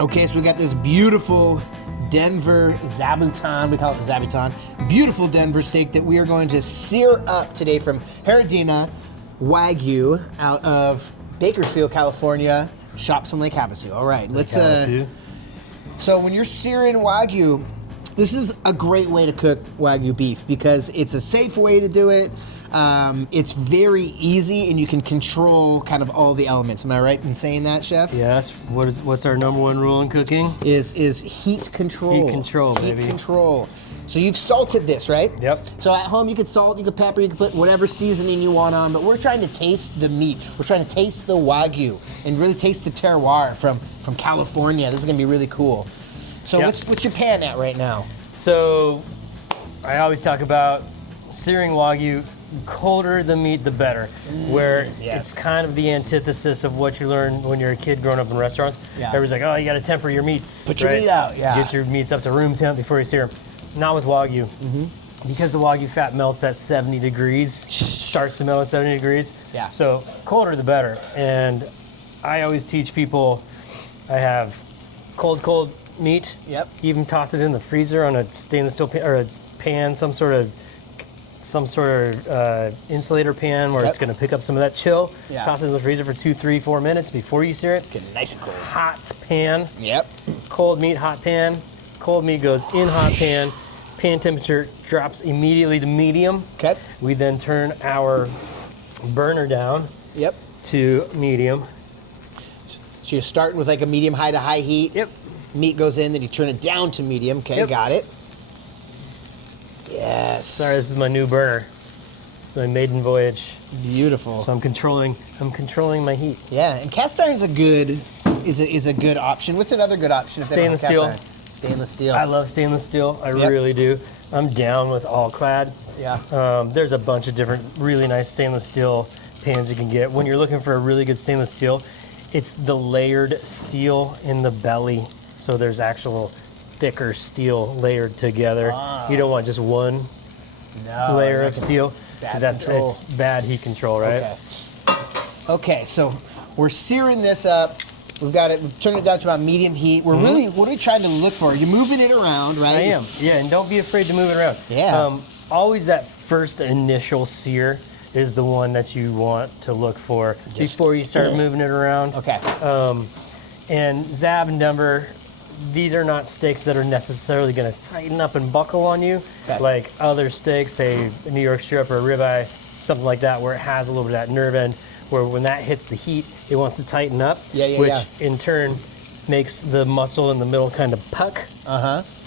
Okay, so we got this beautiful Denver Zabuton, we call it Zabuton, beautiful Denver steak that we are going to sear up today from Herradina Wagyu out of Bakersfield, California, shops on Lake Havasu. All right, let's so when you're searing Wagyu, this is a great way to cook Wagyu beef because it's a safe way to do it. It's very easy and you can control kind of all the elements. Am I right in saying that, Chef? Yes. What's our number one rule in cooking? Is heat control. Heat control, baby. Heat control. So you've salted this, right? Yep. So at home you could salt, you could pepper, you could put whatever seasoning you want on, but we're trying to taste the meat. We're trying to taste the Wagyu and really taste the terroir from California. This is gonna be really cool. So what's your pan at right now? So I always talk about searing Wagyu, colder the meat, the better. Where it's kind of the antithesis of what you learn when you're a kid growing up in restaurants. Yeah. Everybody's like, oh, you gotta temper your meats. Put your meat out, Get your meats up to room temp before you sear them. Not with Wagyu. Because the Wagyu fat melts at 70 degrees, starts to melt at 70 degrees. Yeah. So colder the better. And I always teach people, I have cold meat. Yep. Even toss it in the freezer on a stainless steel pan or a pan, some sort of insulator pan where it's going to pick up some of that chill. Yeah. Toss it in the freezer for 2, 3, 4 minutes before you sear it. Get it nice and cold. Hot pan. Yep. Cold meat, hot pan. Cold meat goes in hot pan. Pan temperature drops immediately to medium. Okay. We then turn our burner down. Yep. To medium. So you're starting with like a medium high to high heat. Yep. Meat goes in, then you turn it down to medium. Okay, got it. Yes. Sorry, this is my new burner. It's my maiden voyage. Beautiful. So I'm controlling my heat. Yeah, and cast iron's a good option. What's another good option? Stainless steel. Stainless steel. I love stainless steel. I really do. I'm down with all clad. Yeah. There's a bunch of different really nice stainless steel pans you can get. When you're looking for a really good stainless steel, it's the layered steel in the belly. So there's actual thicker steel layered together. You don't want just one layer of steel because it's bad heat control, right? Okay, so we're searing this up. We've turned it down to about medium heat. We're really, what are we trying to look for? You're moving it around, right? I am, yeah, and don't be afraid to move it around. Yeah. Always that first initial sear is the one that you want to look for before you start moving it around. Okay. And Zab and Denver, these are not steaks that are necessarily going to tighten up and buckle on you like other steaks, say a New York strip or a ribeye, something like that, where it has a little bit of that nerve end, where when that hits the heat, it wants to tighten up, which in turn makes the muscle in the middle kind of puck.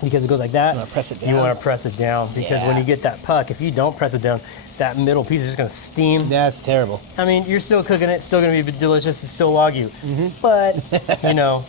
Because it goes like that. You want to press it down. You want to press it down because when you get that puck, if you don't press it down, that middle piece is just going to steam. That's terrible. I mean, you're still cooking it, still going to be delicious, it's still Wagyu. But, you know,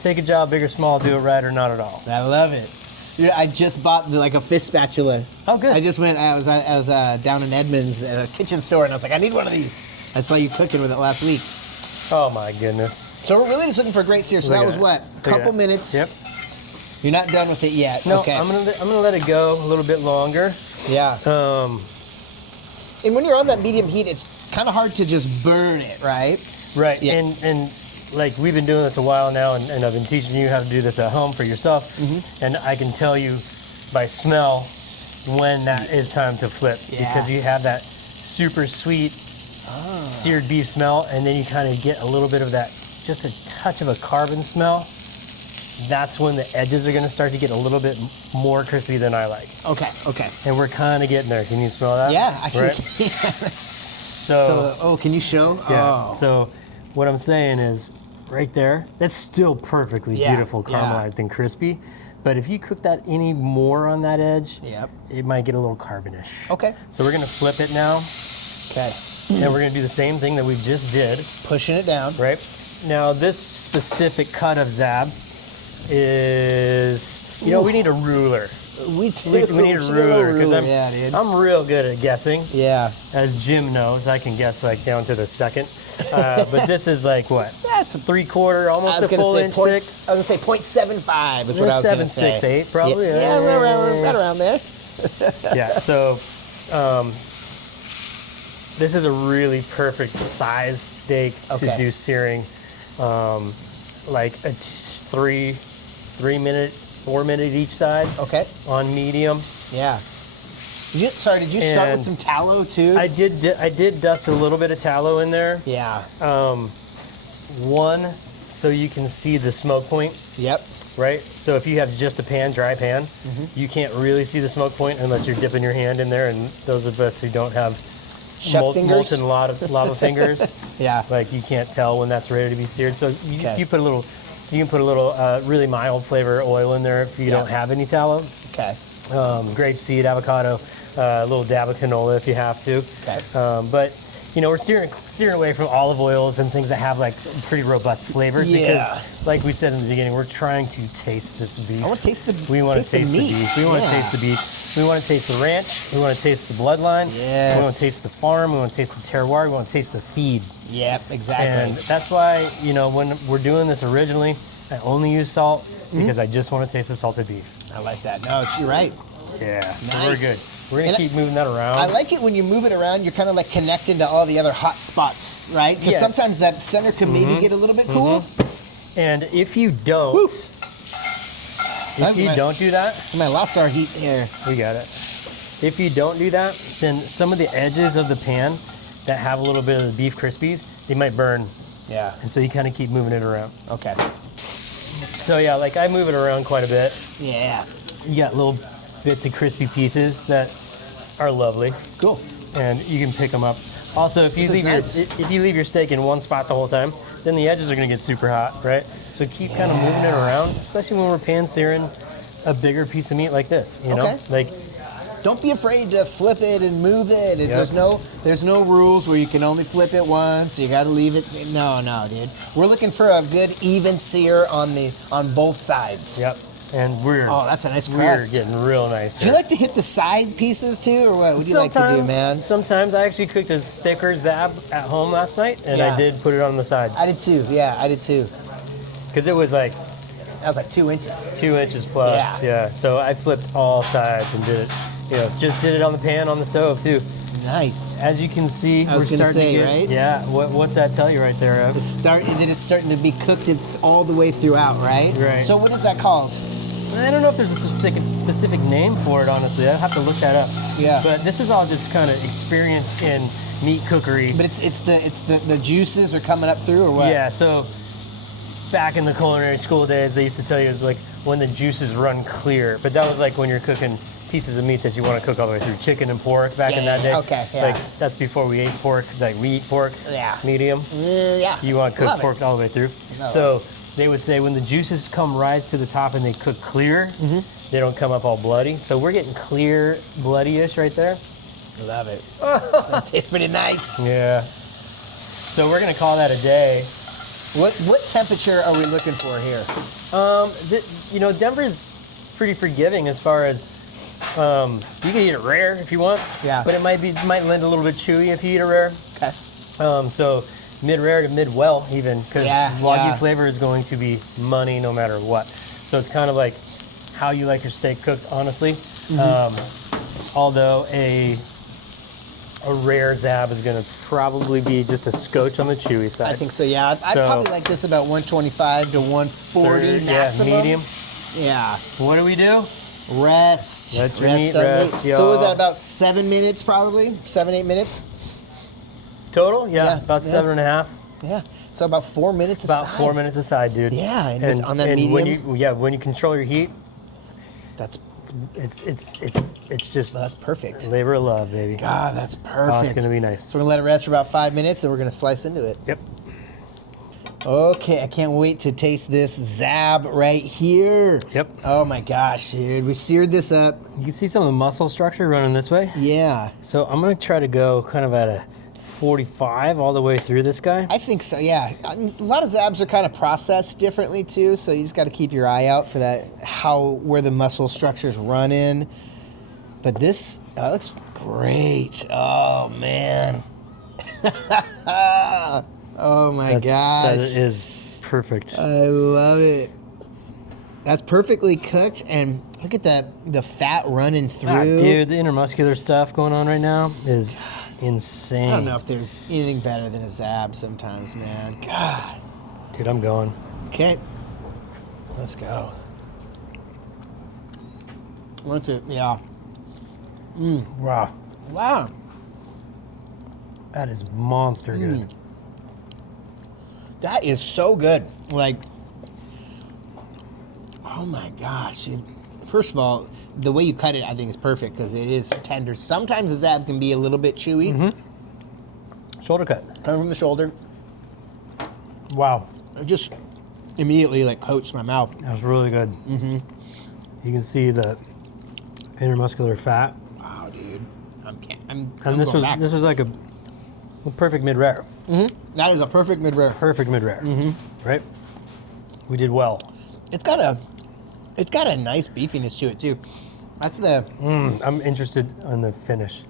take a job, big or small, do it right or not at all. I love it. Dude, I just bought like a fish spatula. Oh, good. I was down in Edmonds at a kitchen store, and I was like, I need one of these. I saw you cooking with it last week. Oh my goodness. So we're really just looking for a great sear. So that was what? A couple minutes. Yep. You're not done with it yet. No, okay. I'm gonna let it go a little bit longer. Yeah. And when you're on that medium heat, it's kind of hard to just burn it, right? Right. Yeah. And like we've been doing this a while now, and I've been teaching you how to do this at home for yourself. And I can tell you by smell when that is time to flip because you have that super sweet seared beef smell, and then you kind of get a little bit of that, just a touch of a carbon smell. That's when the edges are going to start to get a little bit more crispy than I like. Okay. And we're kind of getting there. Can you smell that? Yeah, actually. Right? So, can you show? Yeah. Oh. So what I'm saying is, right there, that's still perfectly beautiful, caramelized and crispy. But if you cook that any more on that edge, it might get a little carbonish. Okay. So we're going to flip it now. Okay. And we're going to do the same thing that we just did. Pushing it down. Right. Now, this specific cut of Zab is, you know, we need a ruler. We need a ruler because I'm real good at guessing. Yeah. As Jim knows, I can guess like down to the second. But this is like what? That's a 3/4, almost a full inch thick. I was gonna say 0.75 is what I was gonna say. 7.68 probably. Yeah, right around there. Yeah. So this is a really perfect size steak to do searing. Like 3 minute, 4 minute each side. Okay. On medium. Yeah. Did you start with some tallow too? I did dust a little bit of tallow in there. Yeah. One, so you can see the smoke point. Yep. Right? So if you have just a dry pan, you can't really see the smoke point unless you're dipping your hand in there, and those of us who don't have molten lava fingers, yeah, like you can't tell when that's ready to be seared. So you put a little, you can put a little really mild flavor oil in there if you don't have any tallow. Okay. Grapeseed, avocado, a little dab of canola if you have to. Okay. But you know, we're steering away from olive oils and things that have like pretty robust flavors because, like we said in the beginning, we're trying to taste this beef. I want to taste the We want to taste the meat. beef. We want to taste the beef. We want to taste the ranch. We want to taste the bloodline. Yes. We want to taste the farm. We want to taste the terroir. We want to taste the feed. Yep, exactly. And that's why, you know, when we're doing this originally, I only use salt because I just want to taste the salted beef. I like that. No, you're right. Yeah, Nice. so we're good. We're going to keep moving that around. I like it when you move it around, you're kind of like connecting to all the other hot spots, right? Because sometimes that center can maybe get a little bit cool. And if you don't, don't do that, I lost our heat here. we got it. If you don't do that, then some of the edges of the pan that have a little bit of the beef crispies, they might burn. Yeah. And so you kind of keep moving it around. Okay. So yeah, like I move it around quite a bit. Yeah. You got little bits of crispy pieces that are lovely. Cool. And you can pick them up. Also, if you leave your steak in one spot the whole time, then the edges are going to get super hot, right? So keep kind of moving it around, especially when we're pan searing a bigger piece of meat like this. You know, like don't be afraid to flip it and move it. There's no rules where you can only flip it once. You got to leave it. No, dude. We're looking for a good even sear on both sides. Yep. And that's a nice crust. We're getting real nice here. Do you like to hit the side pieces too, or what? What do you like to do, man? Sometimes I actually cooked a thicker zab at home last night, and I did put it on the sides. I did too. Yeah, I did too. Because it was like... That was like 2 inches. 2 inches plus, yeah. So I flipped all sides and did it. You know, just did it on the pan, on the stove too. Nice. As you can see, I was we're gonna starting to get, right? Yeah. What's that tell you right there? It's starting to be cooked all the way throughout, right? Right. So what is that called? I don't know if there's a specific name for it, honestly. I'd have to look that up. Yeah. But this is all just kind of experience in meat cookery. But it's the juices are coming up through, or what? Yeah. So back in the culinary school days, they used to tell you it was like when the juices run clear. But that was like when you're cooking pieces of meat that you want to cook all the way through, chicken and pork back in that day. Okay. Yeah. Like that's before we ate pork. Like we eat pork. Yeah. Medium. Yeah. You want to cook pork all the way through. So they would say when the juices rise to the top and they cook clear, they don't come up all bloody. So we're getting clear, bloody-ish right there. Love it. That tastes pretty nice. Yeah. So we're gonna call that a day. What temperature are we looking for here? You know, Denver's pretty forgiving as far as you can eat it rare if you want. Yeah. But it might lend a little bit chewy if you eat it rare. Okay. So mid-rare to mid-well even, because Wagyu flavor is going to be money no matter what. So it's kind of like how you like your steak cooked, honestly. Although a rare Zab is going to probably be just a scotch on the chewy side. I think so, yeah. I'd probably like this about 125 to 140 maximum. Yeah, medium. Yeah. What do we do? Rest. Let your meat rest, y'all. So was that about 7 minutes probably? 7, 8 minutes? Total? Yeah, about 7.5. Yeah. So about 4 minutes aside. About 4 minutes aside, dude. Yeah, and on that medium. When you control your heat, that's it's just that's perfect. Labor of love, baby. God, that's perfect. Oh, it's gonna be nice. So we're gonna let it rest for about 5 minutes, and we're gonna slice into it. Yep. Okay, I can't wait to taste this Zab right here. Yep. Oh my gosh, dude, we seared this up. You can see some of the muscle structure running this way. Yeah. So I'm gonna try to go kind of at a 45 all the way through this guy. I think so, yeah. A lot of Zabs are kind of processed differently too, so you just got to keep your eye out for that, where the muscle structures run in. But this looks great. Oh man. Oh my gosh. That is perfect. I love it. That's perfectly cooked, and look at the fat running through. Dude, the intermuscular stuff going on right now is insane. I don't know if there's anything better than a Zab sometimes, man. God. Dude, I'm going. Okay. Let's go. What's it? Yeah. Wow. Wow. That is monster good. That is so good. Like, oh my gosh. First of all, the way you cut it, I think is perfect because it is tender. Sometimes the Zab can be a little bit chewy. Shoulder cut. Coming from the shoulder, Wow. it just immediately like coats my mouth. That was really good. You can see the intermuscular fat. Wow, dude. I'm And this going was back. this was like a perfect mid rare. That is a perfect mid rare. Perfect mid rare. Right? We did well. It's got a nice beefiness to it too. That's the I'm interested in the finish.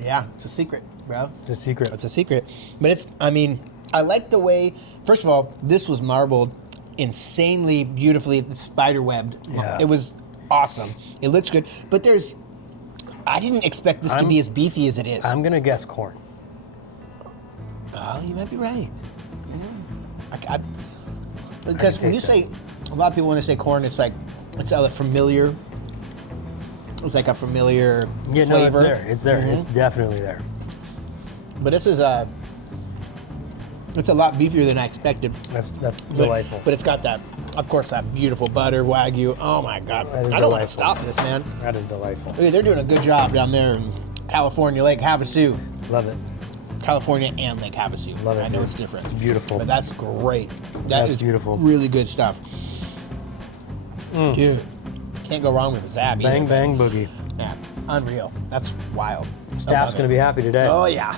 yeah. It's a secret, bro. The secret. It's a secret, but it's. I mean, I like the way. First of all, this was marbled insanely beautifully, spider webbed. Yeah. It was awesome. It looks good, but there's. I didn't expect this to be as beefy as it is. I'm gonna guess corn. Oh, you might be right. Because when you say, a lot of people when they say corn, it's like it's a familiar. It's like a familiar Yeah, no, flavor. it's there. It's there. It's definitely there. But this is it's a lot beefier than I expected. That's delightful. But it's got that, of course, that beautiful butter Wagyu. Oh my God. That is I don't want to delightful. stop this, man. That is delightful. Hey, they're doing a good job down there in California, Lake Havasu. Love it. California and Lake Havasu. Love it, I know dude. it's different. It's beautiful. But that's great. That's is beautiful. Really good stuff. Dude, can't go wrong with Zab either. Bang bang boogie. Yeah, unreal. That's wild. Staff's gonna be happy today. Oh yeah.